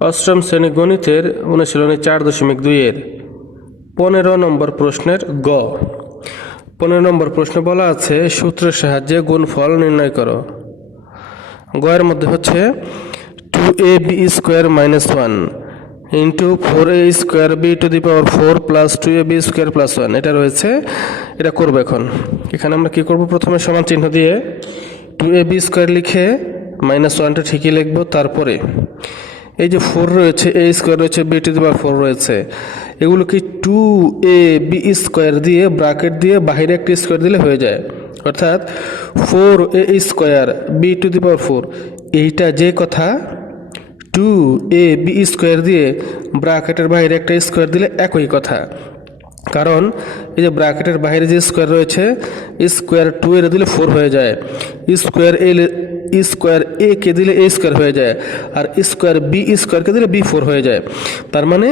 অষ্টম শ্রেণী গণিতের অনুশীলনী 4.2-এর 15 নম্বর প্রশ্নের গ। 15 নম্বর প্রশ্ন বলা আছে সূত্রের সাহায্যে গুণফল নির্ণয় করো। গ এর মধ্যে হচ্ছে 2ab square minus 1 into 4a square b to the power 4 plus 2ab square plus 1 এটা রয়েছে। এটা করবো এখন। এখানে আমরা কি করব, প্রথমে সমান চিহ্ন দিয়ে 2ab স্কোয়ার লিখে মাইনাস 1টা ঠিকই লিখবো। তারপরে এই যে 4 রয়েছে, a স্কোয়ার রয়েছে, b টু দি পাওয়ার 4 রয়েছে, এগুলোকে 2ab স্কোয়ার দিয়ে ব্র্যাকেট দিয়ে বাইরে একটা স্কোয়ার দিলে হয়ে যায়। অর্থাৎ 4a square b to the power 4 এইটা যে কথা 2ab স্কোয়ার দিয়ে ব্র্যাকেটের বাইরে একটা স্কোয়ার দিলে একই কথা। কারণ এই যে ব্র্যাকেটের বাইরে যে স্কোয়ার রয়েছে, স্কোয়ার 2 এর দিলে 4 হয়ে যায়, স্কোয়ার এ কে দিলে এ স্কোয়ার হয়ে যায়, আর স্কোয়ার বি স্কোয়ারকে দিলে বি 4 হয়ে যায়। তার মানে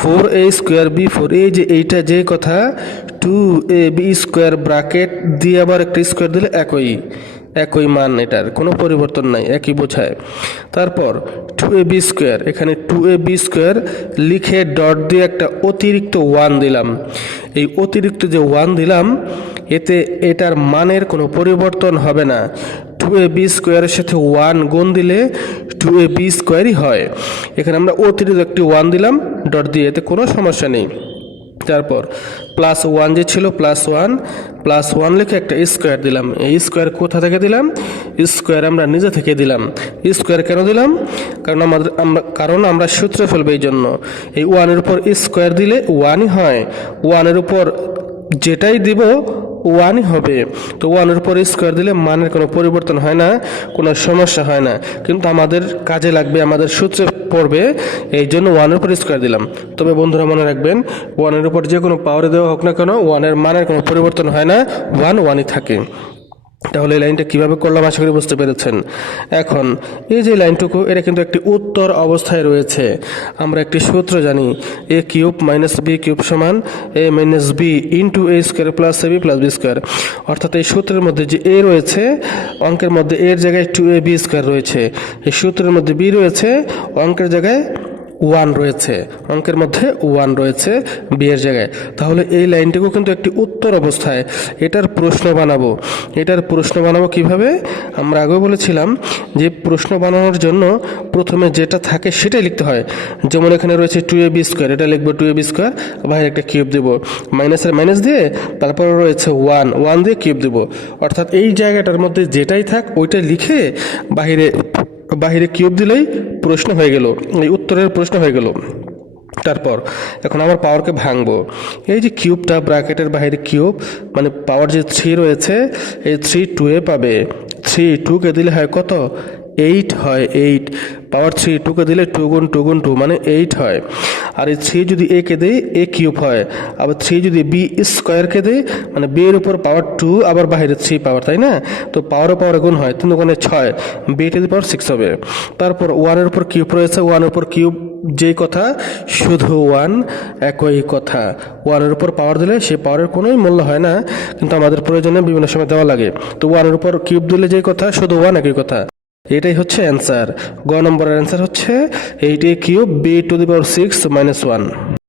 4a স্কোয়ার বি 4, এই যে এইটা যে কথা 2ab স্কোয়ার ব্র্যাকেট দিয়ে আবার একটা স্কোয়ার দিলে একই মান, এটার কোনো পরিবর্তন নাই, একই বোঝায়। তারপর 2ab স্কোয়ার, এখানে 2ab স্কোয়ার লিখে ডট দিয়ে একটা অতিরিক্ত 1 দিলাম। এই অতিরিক্ত যে 1 দিলাম এতে এটার মানের কোনো পরিবর্তন হবে না। 2ab স্কোয়ারের সাথে 1 গুণ দিলে 2ab স্কোয়ারই হয়। এখানে আমরা অতিরিক্ত একটি 1 দিলাম ডট দিয়ে, এতে কোনো সমস্যা নেই। তারপর প্লাস 1 যে ছিল প্লাস 1 লিখে একটা স্কোয়ার দিলাম। এই স্কোয়ার কোথা থেকে দিলাম? স্কোয়ার আমরা নিজে থেকে দিলাম। স্কোয়ার কেন দিলাম? কারণ আমরা সূত্রে ফেলবো, এই জন্য। এই 1-এর উপর স্কোয়ার দিলে 1ই হয়, 1-এর উপর যেটাই দিব 1ই হবে। তো 1-এর উপর স্কোয়ার দিলে মানের কোনো পরিবর্তন হয় না, কোনো সমস্যা হয় না, কিন্তু আমাদের কাজে লাগবে, আমাদের সূত্রে পড়বে, এই জন্য 1-এর উপর স্কোয়ার দিলাম। তবে বন্ধুরা মনে রাখবেন, 1-এর উপর যে কোনো পাওয়ারে দেওয়া হোক না কেন 1-এর মানের কোনো পরিবর্তন হয় না, 1ই থাকে। তাহলে এই লাইনটা কীভাবে করলাম আশা করি বুঝতে পেরেছেন। এখন এই যে লাইনটুকু, এটা কিন্তু একটি উত্তর অবস্থায় রয়েছে। আমরা একটি সূত্র জানি, a cube minus b cube সমান a minus b into a square plus ab plus b square. অর্থাৎ এই সূত্রের মধ্যে যে a রয়েছে, অঙ্কের মধ্যে এর জায়গায় 2ab স্কোয়ার রয়েছে, এই সূত্রের মধ্যে b রয়েছে, অঙ্কের জায়গায় 1 রয়েছে, অঙ্কের মধ্যে 1 রয়েছে বি এর জায়গায়। তাহলে এই লাইনটিও কিন্তু একটি উত্তর অবস্থায়। এটার প্রশ্ন বানাবো কিভাবে? আমরা আগেও বলেছিলাম যে প্রশ্ন বানানোর জন্য প্রথমে যেটা থাকে সেটাই লিখতে হয়। যেমন এখানে রয়েছে 2ab স্কোয়ার, এটা লিখবো 2ab স্কোয়ার, বাইরে একটা কিউব দেবো, মাইনাসের মাইনাস দিয়ে তারপরে রয়েছে 1 দিয়ে কিউব দেবো। অর্থাৎ এই জায়গাটার মধ্যে যেটাই থাক ওইটা লিখে বাহিরে কিউব দিলেই প্রশ্ন হয়ে গেল, এই উত্তরের প্রশ্ন হয়ে গেল। তারপর এখন আমার পাওয়ারকে ভাঙবো। এই যে কিউবটা ব্র্যাকেটের বাইরে কিউব, মানে পাওয়ার যে 3 রয়েছে, এই 3 2-এ পাবে, 3 2-কে দিলে হয় কত? 8 হয়, 8 পাওয়ার 3 2-কে দিলে 2 গুণ 2 গুণ 2 মানে 8 হয়। আর এই 3 যদি a কে দেয় a কিউব হয়, আবার 3 যদি b স্কোয়ারকে দেয় মানে b এর উপর পাওয়ার 2 আবার বাইরে 3 পাওয়ার, তাই না? তো পাওয়ার গুণ হয়, 3 গুণে 6, b টু দি পাওয়ার 6 হবে। তারপর 1-এর উপর কিউব রয়েছে, 1-এর উপর কিউব যেই কথা শুধু 1 একই কথা। 1-এর উপর পাওয়ার দিলে সে পাওয়ারের কোনোই মূল্য হয় না, কিন্তু আমাদের প্রয়োজনে বিভিন্ন সময় দেওয়া লাগে। তো 1-এর উপর কিউব দিলে যেই কথা শুধু 1 একই কথা। এটাই হচ্ছে অ্যান্সার। গ নম্বরের অ্যান্সার হচ্ছে 8a cube b to the power 6 minus 1।